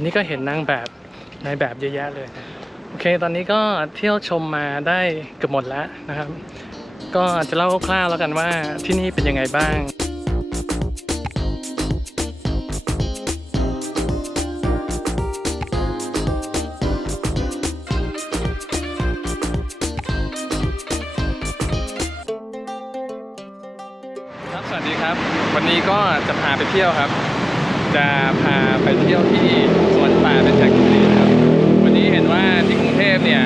วันนี้ก็เห็นนางแบบนายแบบเยอะแยะเลยโอเคตอนนี้ก็เที่ยวชมมาได้เกือบหมดแล้วนะครับก็จะเล่าคร่าวๆแล้วกันว่าที่นี่เป็นยังไงบ้างครับสวัสดีครับวันนี้ก็จะพาไปเที่ยวครับจะพาไปเที่ยวที่สวนป่าเบญจกิตินะครับวันนี้เห็นว่าที่กรุงเทพเนี่ย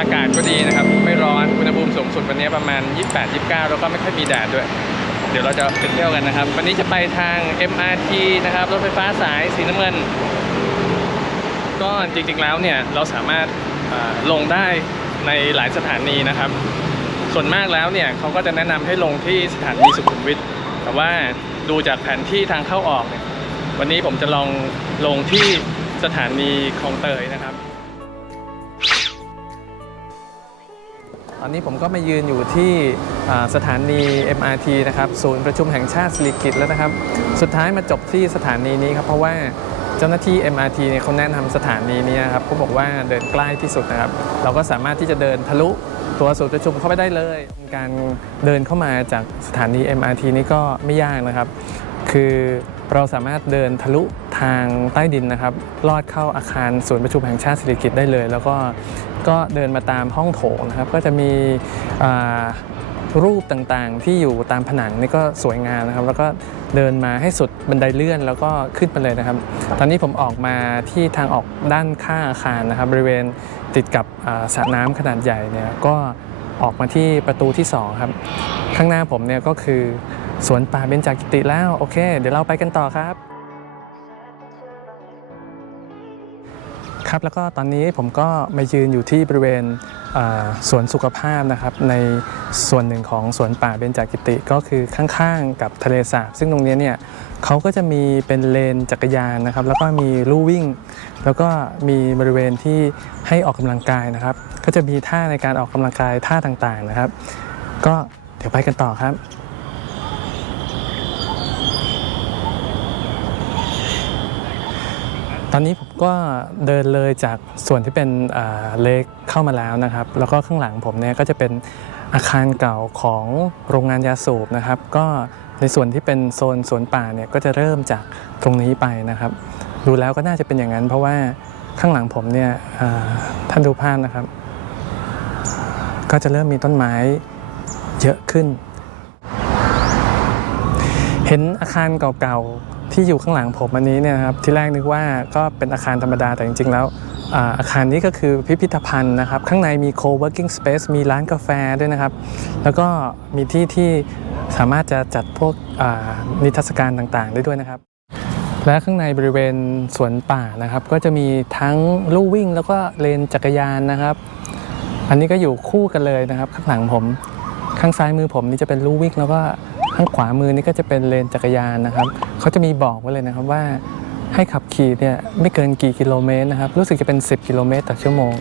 อากาศก็ดีนะครับไม่ร้อนอุณหภูมิสูงสุดวันนี้ประมาณ 28-29 แล้วก็ไม่ค่อยมีแดดด้วยเดี๋ยวเราจะไปเที่ยวกันนะครับวันนี้จะไปทาง MRT นะครับรถไฟฟ้าสายสีน้ำเงินก็จริงๆแล้วเนี่ยเราสามารถลงได้ในหลายสถานีนะครับส่วนมากแล้วเนี่ยเขาก็จะแนะนำให้ลงที่สถานีสุขุมวิทแต่ว่าดูจากแผนที่ทางเข้าออกเนี่ยวันนี้ผมจะลองลงที่สถานีคลองเตยนะครับตอนนี้ผมก็มายืนอยู่ที่สถานี MRT นะครับศูนย์ประชุมแห่งชาติสิริกิติ์แล้วนะครับสุดท้ายมาจบที่สถานีนี้ครับเพราะว่าเจ้าหน้าที่ MRT เนี่ยเขาแนะนำสถานีนี้ครับเขาบอกว่าเดินใกล้ที่สุดนะครับเราก็สามารถที่จะเดินทะลุตัวศูนย์ประชุมเข้าไปได้เลยการเดินเข้ามาจากสถานี MRT นี้ก็ไม่ยากนะครับคือเราสามารถเดินทะลุทางใต้ดินนะครับลอดเข้าอาคารศูนย์ประชุมแห่งชาติสิริกิติ์ได้เลยแล้วก็เดินมาตามห้องโถงนะครับก็จะมีรูปต่างๆที่อยู่ตามผนังนี่ก็สวยงามนะครับแล้วก็เดินมาให้สุดบันไดเลื่อนแล้วก็ขึ้นไปเลยนะครับตอนนี้ผมออกมาที่ทางออกด้านข้างอาคารนะครับบริเวณติดกับสระน้ำขนาดใหญ่เนี่ยก็ออกมาที่ประตูที่2ครับข้างหน้าผมเนี่ยก็คือสวนป่าเบญจกิติแล้วโอเคเดี๋ยวเราไปกันต่อครับครับแล้วก็ตอนนี้ผมก็มายืนอยู่ที่บริเวณสวนสุขภาพนะครับในส่วนหนึ่งของสวนป่าเบญจกิติก็คือข้างๆกับทะเลสาบซึ่งตรงนี้เนี่ยเขาก็จะมีเป็นเลนจักรยานนะครับแล้วก็มีลู่วิ่งแล้วก็มีบริเวณที่ให้ออกกำลังกายนะครับก็จะมีท่าในการออกกำลังกายท่าต่างๆนะครับก็เดี๋ยวไปกันต่อครับตอนนี้ผมก็เดินเลยจากส่วนที่เป็นเลคเข้ามาแล้วนะครับแล้วก็ข้างหลังผมเนี่ยก็จะเป็นอาคารเก่าของโรงงานยาสูบนะครับก็ในส่วนที่เป็นโซนสวนป่าเนี่ยก็จะเริ่มจากตรงนี้ไปนะครับดูแล้วก็น่าจะเป็นอย่างนั้นเพราะว่าข้างหลังผมเนี่ยท่านดูภาพนะครับก็จะเริ่มมีต้นไม้เยอะขึ้นเห็นอาคารเก่าๆที่อยู่ข้างหลังผมอันนี้เนี่ยครับที่แรกนึกว่าก็เป็นอาคารธรรมดาแต่จริงๆแล้วอาคารนี้ก็คือพิพิธภัณฑ์นะครับข้างในมี co-working space มีร้านกาแฟด้วยนะครับแล้วก็มีที่สามารถจะจัดพวกนิทรรศการต่างๆได้ด้วยนะครับและข้างในบริเวณสวนป่านะครับก็จะมีทั้งลู่วิ่งแล้วก็เลนจักรยานนะครับอันนี้ก็อยู่คู่กันเลยนะครับข้างหลังผมข้างซ้ายมือผมนี่จะเป็นลู่วิ่งแล้วก็ข้างขวามือนี่ก็จะเป็นเลนจักรยานนะครับเขาจะมีบอกไว้เลยนะครับว่าให้ขับขี่เนี่ยไม่เกินกี่กิโลเมตรนะครับรู้สึกจะเป็น10 กิโลเมตรต่อชั่วโมง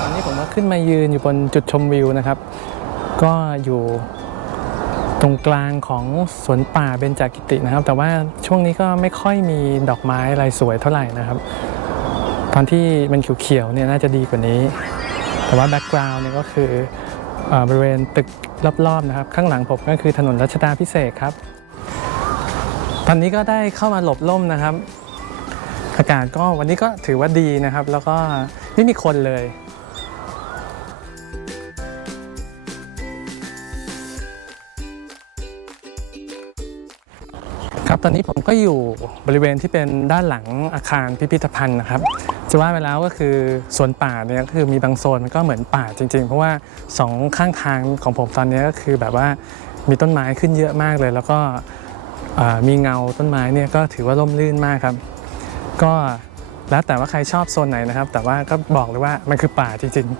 ตอนนี้ผมก็ขึ้นมายืนอยู่บนจุดชมวิวนะครับก็อยู่ตรงกลางของสวนป่าเบญจกิตินะครับแต่ว่าช่วงนี้ก็ไม่ค่อยมีดอกไม้อะไรสวยเท่าไหร่นะครับตอนที่มันเขียวๆเนี่ยน่าจะดีกว่านี้แต่ว่าแบ็กกราวด์เนี่ยก็คือบริเวณตึกรอบๆนะครับข้างหลังผมก็คือถนนรัชดาภิเษกครับตอนนี้ก็ได้เข้ามาหลบร่มนะครับอากาศก็วันนี้ก็ถือว่าดีนะครับแล้วก็ไม่มีคนเลยครับตอนนี้ผมก็อยู่บริเวณที่เป็นด้านหลังอาคารพิพิธภัณฑ์นะครับจะว่าไปแล้วก็คือสวนป่าเนี่ยก็คือมีบางโซนมันก็เหมือนป่าจริงๆเพราะว่า2ข้างทางของผมตอนนี้ก็คือแบบว่ามีต้นไม้ขึ้นเยอะมากเลยแล้วก็มีเงาต้นไม้เนี่ยก็ถือว่าร่มรื่นมากครับก็แล้วแต่ว่าใครชอบโซนไหนนะครับแต่ว่าก็บอกเลยว่ามันคือป่าจริงๆ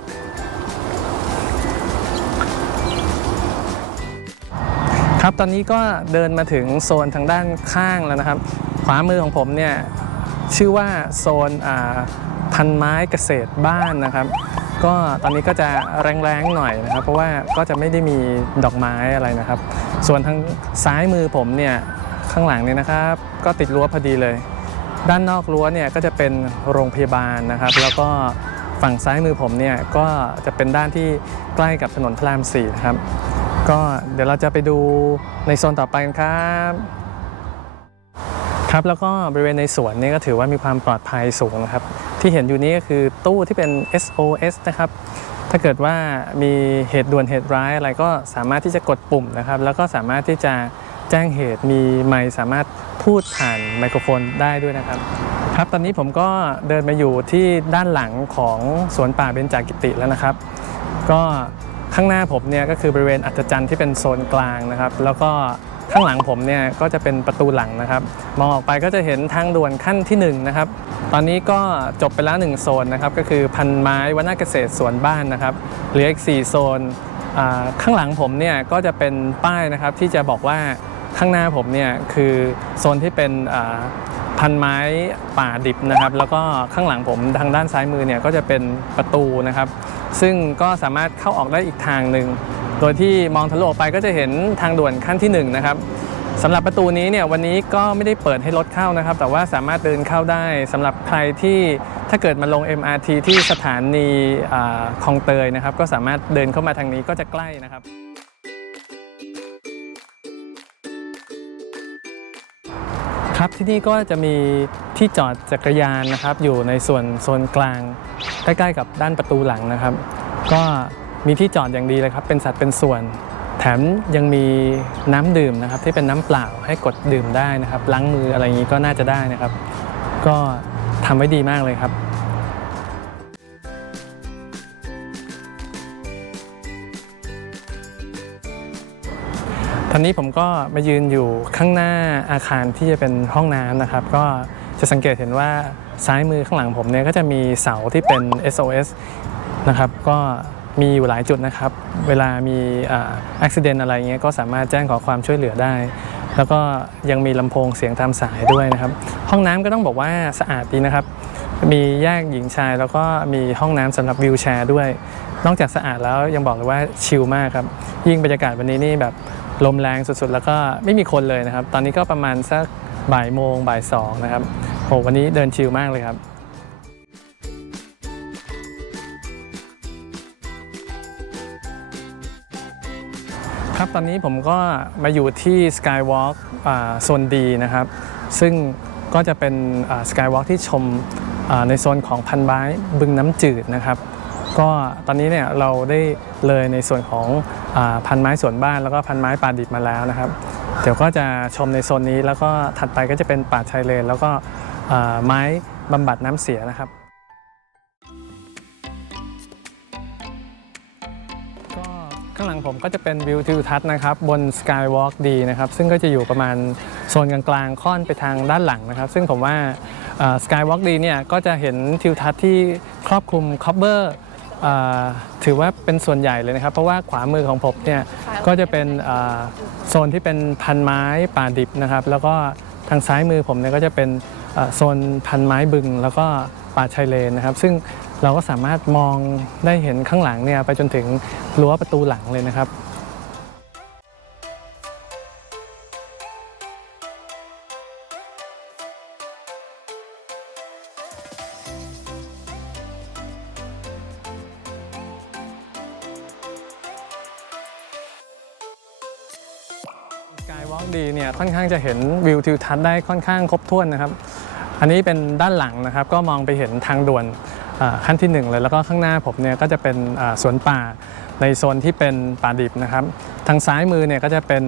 ครับตอนนี้ก็เดินมาถึงโซนทางด้านข้างแล้วนะครับขวามือของผมเนี่ยชื่อว่าโซนพันไม้เกษตรบ้านนะครับก็ตอนนี้ก็จะแรงๆหน่อยนะครับเพราะว่าก็จะไม่ได้มีดอกไม้อะไรนะครับส่วนทางซ้ายมือผมเนี่ยข้างหลังเนี่ยนะครับก็ติดรั้วพอดีเลย ด้านนอกรั้วเนี่ยก็จะเป็นโรงพยาบาลนะครับแล้วก็ฝั่งซ้ายมือผมเนี่ยก็จะเป็นด้านที่ใกล้กับถนนพระราม 4นะครับก็เดี๋ยวเราจะไปดูในโซนต่อไปกันครับครับแล้วก็บริเวณในสวนนี่ก็ถือว่ามีความปลอดภัยสูงนะครับที่เห็นอยู่นี้ก็คือตู้ที่เป็น SOS นะครับถ้าเกิดว่ามีเหตุด่วนเหตุร้ายอะไรก็สามารถที่จะกดปุ่มนะครับแล้วก็สามารถที่จะแจ้งเหตุมีไมค์สามารถพูดผ่านไมโครโฟนได้ด้วยนะครับครับตอนนี้ผมก็เดินมาอยู่ที่ด้านหลังของสวนป่าเบญจกิติแล้วนะครับก็ข้างหน้าผมเนี่ยก็คือบริเวณอัศจรรย์ที่เป็นโซนกลางนะครับแล้วก็ข้างหลังผมเนี่ยก็จะเป็นประตูหลังนะครับมองออกไปก็จะเห็นทางด่วนขั้นที่1นะครับตอนนี้ก็จบไปแล้ว1โซนนะครับก็คือพันไม้วนาเกษตรสวนบ้านนะครับเหลืออีก4โซนข้างหลังผมเนี่ยก็จะเป็นป้ายนะครับที่จะบอกว่าข้างหน้าผมเนี่ยคือโซนที่เป็นพันไม้ป่าดิบนะครับแล้วก็ข้างหลังผมทางด้านซ้ายมือเนี่ยก็จะเป็นประตูนะครับซึ่งก็สามารถเข้าออกได้อีกทางหนึ่งโดยที่มองทะลุออกไปก็จะเห็นทางด่วนขั้นที่1นะครับสำหรับประตูนี้เนี่ยวันนี้ก็ไม่ได้เปิดให้รถเข้านะครับแต่ว่าสามารถเดินเข้าได้สำหรับใครที่ถ้าเกิดมาลง MRT ที่สถานีคลองเตยนะครับก็สามารถเดินเข้ามาทางนี้ก็จะใกล้นะครับครับที่นี่ก็จะมีที่จอดจักรยานนะครับอยู่ในส่วนโซนกลางใกล้ๆกับด้านประตูหลังนะครับก็มีที่จอดอย่างดีเลยครับเป็นสัดเป็นส่วนแถมยังมีน้ำดื่มนะครับที่เป็นน้ำเปล่าให้กดดื่มได้นะครับล้างมืออะไรอย่างนี้ก็น่าจะได้นะครับก็ทำไว้ดีมากเลยครับตอนนี้ผมก็มายืนอยู่ข้างหน้าอาคารที่จะเป็นห้องน้ำนะครับก็จะสังเกตเห็นว่าซ้ายมือข้างหลังผมเนี่ยก็จะมีเสาที่เป็น SOS นะครับก็มีอยู่หลายจุดนะครับเวลามีอุบัติเหตุอะไรเงี้ยก็สามารถแจ้งขอความช่วยเหลือได้แล้วก็ยังมีลำโพงเสียงตามสายด้วยนะครับห้องน้ำก็ต้องบอกว่าสะอาดดีนะครับมีแยกหญิงชายแล้วก็มีห้องน้ำสำหรับวีลแชร์ด้วยนอกจากสะอาดแล้วยังบอกเลยว่าชิลมากครับยิ่งบรรยากาศวันนี้นี่แบบลมแรงสุดๆแล้วก็ไม่มีคนเลยนะครับตอนนี้ก็ประมาณสักบ่ายโมงบ่าย2นะครับโหวันนี้เดินชิลมากเลยครับครับตอนนี้ผมก็มาอยู่ที่ Skywalk โซนดีนะครับซึ่งก็จะเป็นSkywalk ที่ชมในโซนของพันไม้บึงน้ำจืดนะครับก็ตอนนี้เนี่ยเราได้เลยในส่วนของพันไม้สวนบ้านแล้วก็พันไม้ป่าดิบมาแล้วนะครับเดี๋ยวก็จะชมในโซนนี้แล้วก็ถัดไปก็จะเป็นป่าชายเลนแล้วก็ไม้บำบัดน้ำเสียนะครับก็ข้างหลังผมก็จะเป็นวิวทิวทัศน์นะครับบน Skywalk ดีนะครับซึ่งก็จะอยู่ประมาณโซนกลางๆค่อนไปทางด้านหลังนะครับซึ่งผมว่าSkywalk ดีเนี่ยก็จะเห็นทิวทัศน์ที่ครอบคลุม coverถือว่าเป็นส่วนใหญ่เลยนะครับเพราะว่าขวามือของผมเนี่ยก็จะเป็นโซนที่เป็นพันไม้ป่าดิบนะครับแล้วก็ทางซ้ายมือผมเนี่ยก็จะเป็นโซนพันไม้บึงแล้วก็ป่าชายเลนนะครับซึ่งเราก็สามารถมองได้เห็นข้างหลังเนี่ยไปจนถึงรั้วประตูหลังเลยนะครับSkywalk ดีเนี่ยค่อนข้างจะเห็นวิวทิวทัศน์ได้ค่อนข้างครบถ้วนนะครับอันนี้เป็นด้านหลังนะครับก็มองไปเห็นทางด่วนขั้นที่1เลยแล้วก็ข้างหน้าผมเนี่ยก็จะเป็นสวนป่าในโซนที่เป็นป่าดิบนะครับทางซ้ายมือเนี่ยก็จะเป็น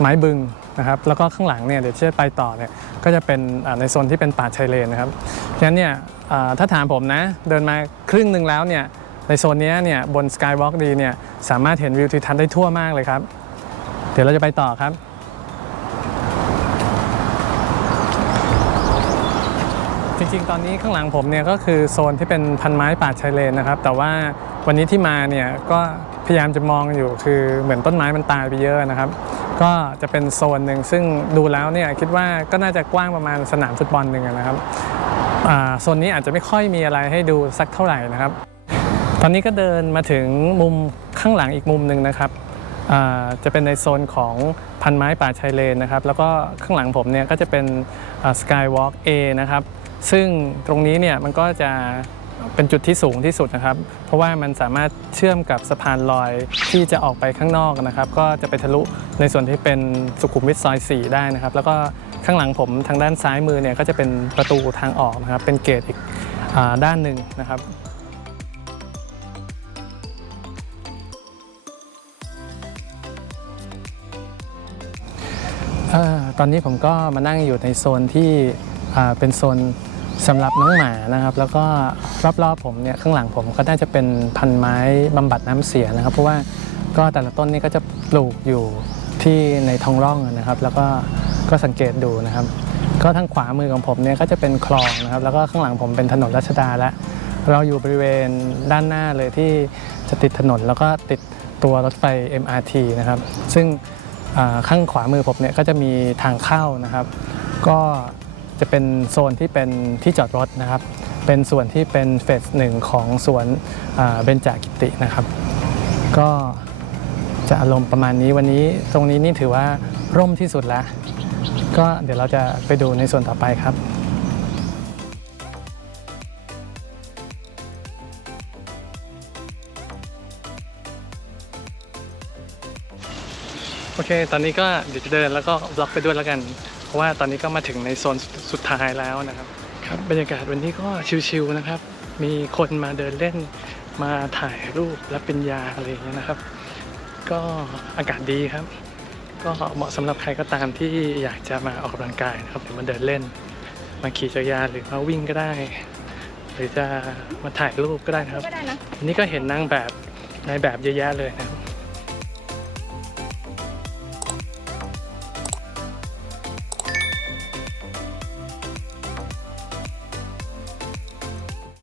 ไม้บึงนะครับแล้วก็ข้างหลังเนี่ยเดี๋ยวเชื่อไปต่อเนี่ยก็จะเป็นในโซนที่เป็นป่าชายเลนนะครับฉะนั้นเนี่ยถ้าถามผมนะเดินมาครึ่งหนึ่งแล้วเนี่ยในโซนนี้เนี่ยบน Skywalk ดีเนี่ยสามารถเห็นวิวทิวทัศน์ได้ทั่วมากเลยครับเดี๋ยวเราจะไปต่อครับจริงๆตอนนี้ข้างหลังผมเนี่ยก็คือโซนที่เป็นพันไม้ป่าชายเลนนะครับแต่ว่าวันนี้ที่มาเนี่ยก็พยายามจะมองอยู่คือเหมือนต้นไม้มันตายไปเยอะนะครับก็จะเป็นโซนหนึ่งซึ่งดูแล้วเนี่ยคิดว่าก็น่าจะกว้างประมาณสนามฟุตบอลหนึ่งนะครับโซนนี้อาจจะไม่ค่อยมีอะไรให้ดูสักเท่าไหร่นะครับตอนนี้ก็เดินมาถึงมุมข้างหลังอีกมุมหนึ่งนะครับ จะเป็นในโซนของพันไม้ป่าชายเลนนะครับแล้วก็ข้างหลังผมเนี่ยก็จะเป็นSkywalk A นะครับซึ่งตรงนี้เนี่ยมันก็จะเป็นจุดที่สูงที่สุดนะครับเพราะว่ามันสามารถเชื่อมกับสะพานลอยที่จะออกไปข้างนอกนะครับก็จะไปทะลุในส่วนที่เป็นสุขุมวิทซอย 4 ได้นะครับแล้วก็ข้างหลังผมทางด้านซ้ายมือเนี่ยก็จะเป็นประตูทางออกนะครับเป็นเกตอีกด้านหนึ่งนะครับตอนนี้ผมก็มานั่งอยู่ในโซนที่เป็นโซนสำหรับน้องหมานะครับแล้วก็รอบๆผมเนี่ยข้างหลังผมก็น่าจะเป็นพันไม้บำบัดน้ำเสียนะครับเพราะว่าก็แต่ละต้นนี่ก็จะปลูกอยู่ที่ในท้องร่องนะครับแล้วก็สังเกตดูนะครับก็ทางขวามือของผมเนี่ยก็จะเป็นคลองนะครับแล้วก็ข้างหลังผมเป็นถนนรัชดาและเราอยู่บริเวณด้านหน้าเลยที่จะติดถนนแล้วก็ติดตัวรถไฟ MRT นะครับซึ่งข้างขวามือผมเนี่ยก็จะมีทางเข้านะครับก็จะเป็นโซนที่เป็นที่จอดรถนะครับเป็นส่วนที่เป็นเฟสหนึ่งของสวนเบญจกิตินะครับก็จะอารมณ์ประมาณนี้วันนี้ตรงนี้นี่ถือว่าร่มที่สุดแล้วก็เดี๋ยวเราจะไปดูในส่วนต่อไปครับโอเคตอนนี้ก็เดี๋ยวจะเดินแล้วก็บล็อกไปด้วยแล้วกันเพราะว่าตอนนี้ก็มาถึงในโซนสุดท้ายแล้วนะครับครับบรรยากาศวันนี้ก็ชิลๆนะครับมีคนมาเดินเล่นมาถ่ายรูปรับปริญญาอะไรอย่างเงี้ยนะครับก็อากาศดีครับก็เหมาะสำหรับใครก็ตามที่อยากจะมาออกกำลังกายนะครับหรือมาเดินเล่นมาขี่จักรยานหรือมาวิ่งก็ได้หรือจะมาถ่ายรูปก็ได้นะครับวันนี้ก็เห็นนางแบบในแบบเยอะแยะเลยนะครับ